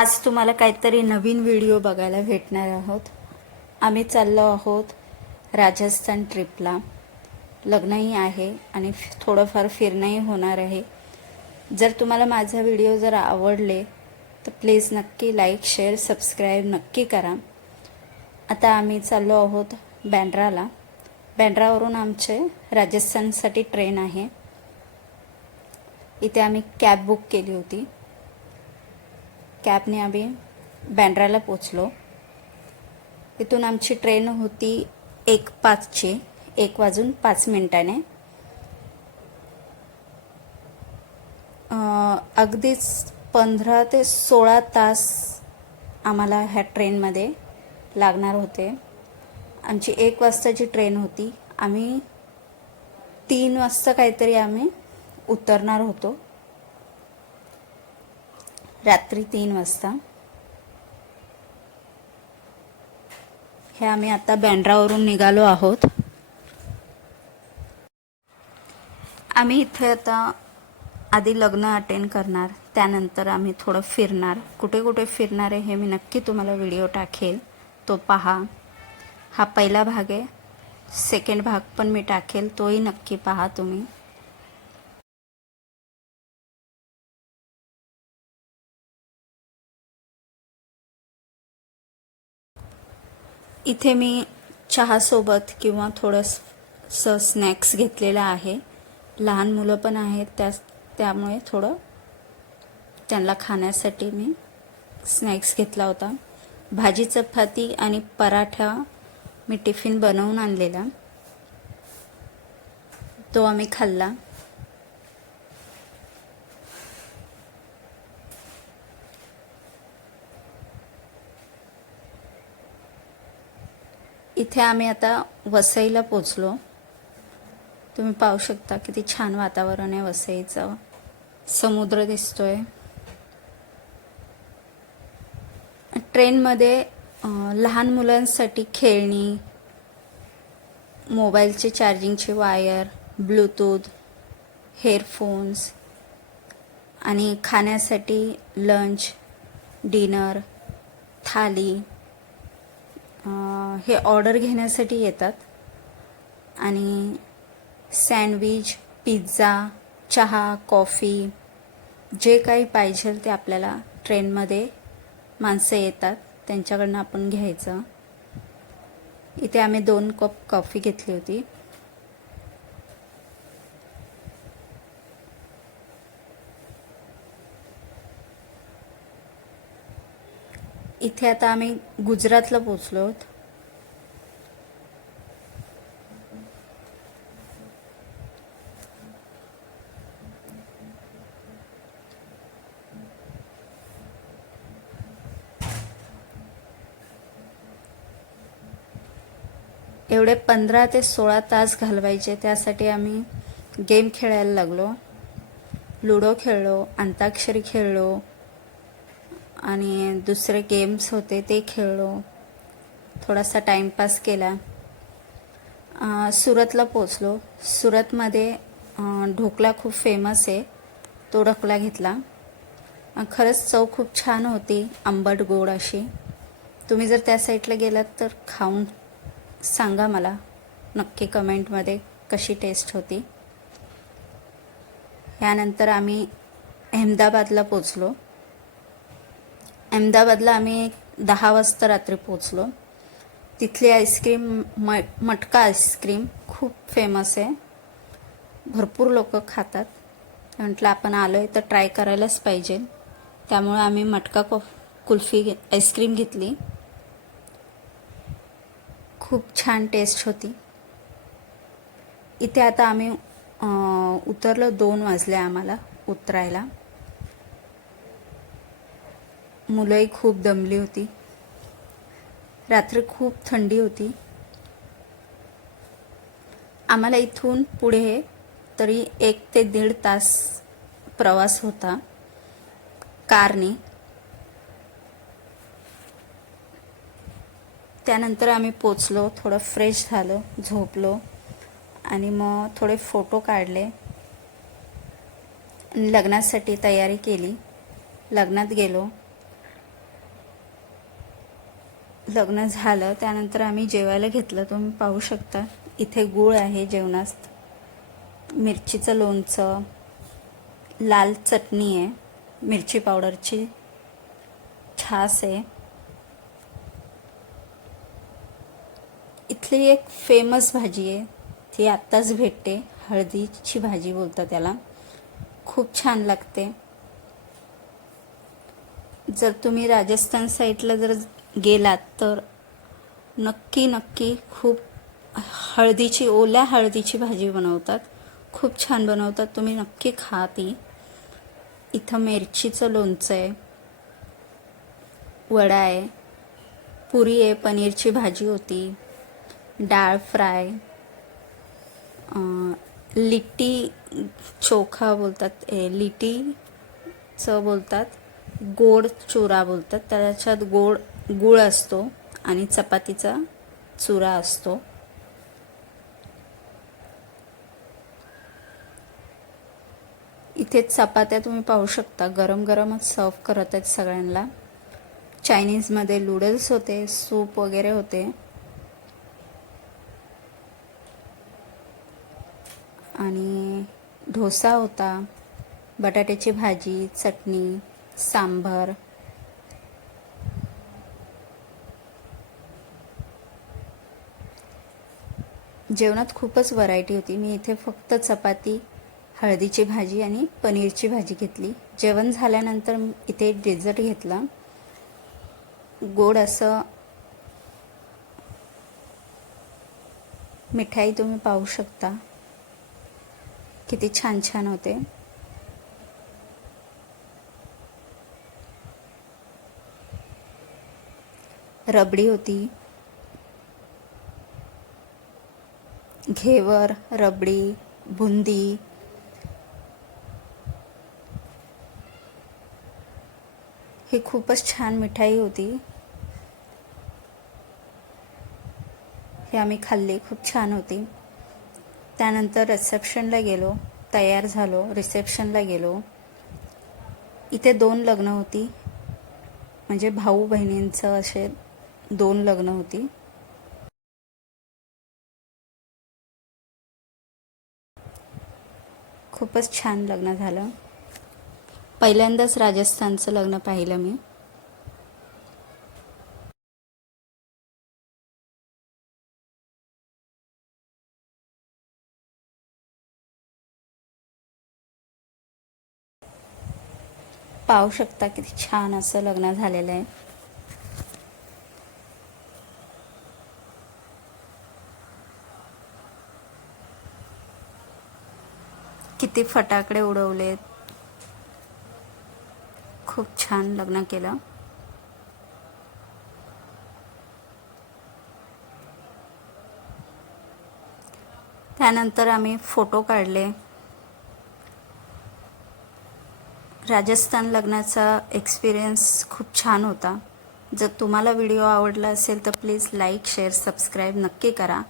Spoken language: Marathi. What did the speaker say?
आज तुम्हाला काहीतरी नवीन व्हिडिओ बघायला भेटणार आहोत। आम्ही चाललो आहोत राजस्थान ट्रिपला। लग्नही आहे आणि थोडंफार फिरणंही होणार आहे। जर तुम्हाला माझा व्हिडिओ जर आवडले तर प्लीज नक्की लाईक शेअर सबस्क्राईब नक्की करा। आता आम्ही चाललो आहोत बँड्राला। बँड्रावरून आमचे राजस्थानसाठी ट्रेन आहे। इथे आम्ही कॅब बुक केली होती। कॅबने आम्ही बँड्राला पोचलो। इथून आमची ट्रेन होती 1:05ची, 1:05 अगदीच 15 ते 16 तास आम्हाला ह्या ट्रेनमध्ये लागणार होते। आमची 1 वाजताची ट्रेन होती। आम्ही 3 वाजता काहीतरी आम्ही उतरणार होतो, रात्री 3 वाजता। हे आम्ही आता बँड्रावरून निघालो आहोत। आम्ही इथे आता आधी लग्न अटेंड करणार, त्यानंतर आम्ही थोडं फिरणार। कुठे कुठे फिरणार आहे हे मी नक्की तुम्हाला व्हिडिओ टाकेल, तो पहा। हा पहिला भाग आहे, सेकंड भाग पण मी टाकेल, तोही नक्की पहा तुम्ही। इथे मी चहासोबत किंवा थोडंसं स्नॅक्स घेतलेलं आहे। लहान मुलं पण आहेत, त्यामुळे थोडं त्यांना खाण्यासाठी मी स्नॅक्स घेतला होता। भाजी चपाती आणि पराठा मी टिफिन बनवून आणलेला, तो आम्ही खाल्ला। इथे आम्ही आता वसईला पोचलो। तुम्ही पाहू शकता किती छान वातावरण आहे वसईचं। समुद्र दिसतोय। ट्रेनमध्ये लहान मुलांसाठी खेळणी, मोबाईलचे चार्जिंगचे वायर, ब्लूटूथ, हेडफोन्स आणि खाण्यासाठी लंच, डिनर, थाली हे ऑर्डर घेण्यासाठी येतात। आणि सँडविच, पिझ्झा, चहा, कॉफी जे काही पाहिजे ते आपल्याला ट्रेनमध्ये माणसं येतात त्यांच्याकडनं आपण घ्यायचं। इथे आम्ही 2 कप कॉफी घेतली होती। इथे आता आम्ही गुजरातला पोचलो आहोत। एवढे 15 ते 16 तास घालवायचे, त्यासाठी आम्ही गेम खेळायला लागलो। लुडो खेळलो, अंताक्षरी खेळलो आणि दुसरे गेम्स होते ते खेळलो। थोडासा टाईमपास केला। सुरतला पोचलो। सुरतमध्ये ढोकला खूप फेमस आहे, तो ढोकला घेतला। खरंच चव खूप छान होती, आंबट गोड अशी। तुम्ही जर त्या साईडला गेलात तर खाऊन सांगा मला नक्की कमेंटमध्ये कशी टेस्ट होती। यानंतर आम्ही अहमदाबादला पोचलो। अहमदाबादला आम्ही 10 वाजता रात्री पोचलो। तिथली आईस्क्रीम मटका आईस्क्रीम खूप फेमस आहे, भरपूर लोक खातात। म्हटलं आपण आलोय तर ट्राय करायलाच पाहिजे, त्यामुळे आम्ही मटका कुल्फी आईस्क्रीम घेतली। खूप छान टेस्ट होती। इथे आता आम्ही उतरलो, 2 वाजले आम्हाला उतरायला। मुलंही खूप दमली होती, रात्री खूप थंडी होती। आम्हाला इथून पुढे तरी 1 ते 1.5 तास प्रवास होता कारने। त्यानंतर आम्ही पोचलो, थोडं फ्रेश झालो, झोपलो आणि मग थोडे फोटो काढले। लग्नासाठी तयारी केली, लग्नात गेलो। लग्न झालं त्यानंतर आम्ही जेवायला घेतलं. तुम्ही पाहू शकता इथे गूळ आहे जेवणात, मिरचीचं लोणचं, लाल चटणी आहे, मिरची पावडरची, छास आहे. इथली एक फेमस भाजी आहे, ती आत्ताच भेटते, हळदीची भाजी बोलतात त्याला. खूप छान लागते. जर तुम्ही राजस्थान साईडला जर गेलात तर नक्की नक्की खूप ओल्या हळदीची भाजी बनवतात, खूप छान बनवतात. तुम्ही नक्की खा ती. इथं मिरचीचं लोणचं आहे, वडा आहे, पुरी आहे, पनीरची भाजी होती, डाळ फ्राय, लिट्टी चोखा बोलतात, लिट्टीचं बोलतात, गोड चुरा बोलतात, त्याच्यात गूळ असतो आणि चपातीचा चुरा असतो. इथे चपात्या तुम्ही पाहू शकता, गरम गरमच सर्व करत आहेत सगळ्यांना. चायनीजमध्ये नूडल्स होते, सूप वगैरे होते, आणि डोसा होता, बटाट्याची भाजी, चटणी, सांबार. जेवणात खूपच व्हरायटी होती. मी इथे फक्त चपाती, हळदीची भाजी आणि पनीरची भाजी घेतली. जेवण झाल्यानंतर इथे डेझर्ट घेतला, गोड असं मिठाई. तुम्ही पाहू शकता किती छान छान होते. रबडी होती, घेवर, रबडी, बुंदी, ही खूपच छान मिठाई होती. हे आम्ही खाल्ली, खूप छान होती. त्यानंतर रिसेप्शनला गेलो, तयार झालो, रिसेप्शनला गेलो. इथे 2 लग्न होती, म्हणजे भाऊ बहिणींचं असे 2 लग्न होती. खूपच छान लग्न झालं. पहिल्यांदाच राजस्थानचं लग्न पाहिलं मी. पाहू शकता किती छान असं लग्न झालेलं आहे. किती फटाकडे उडवलेत. खूप छान लग्न केलं. त्यानंतर आम्ही फोटो काढले. राजस्थान लग्नाचा एक्सपिरियन्स खूप छान होता. जर तुम्हाला व्हिडिओ आवडला असेल तर प्लीज लाईक, शेअर, सबस्क्राईब नक्की करा.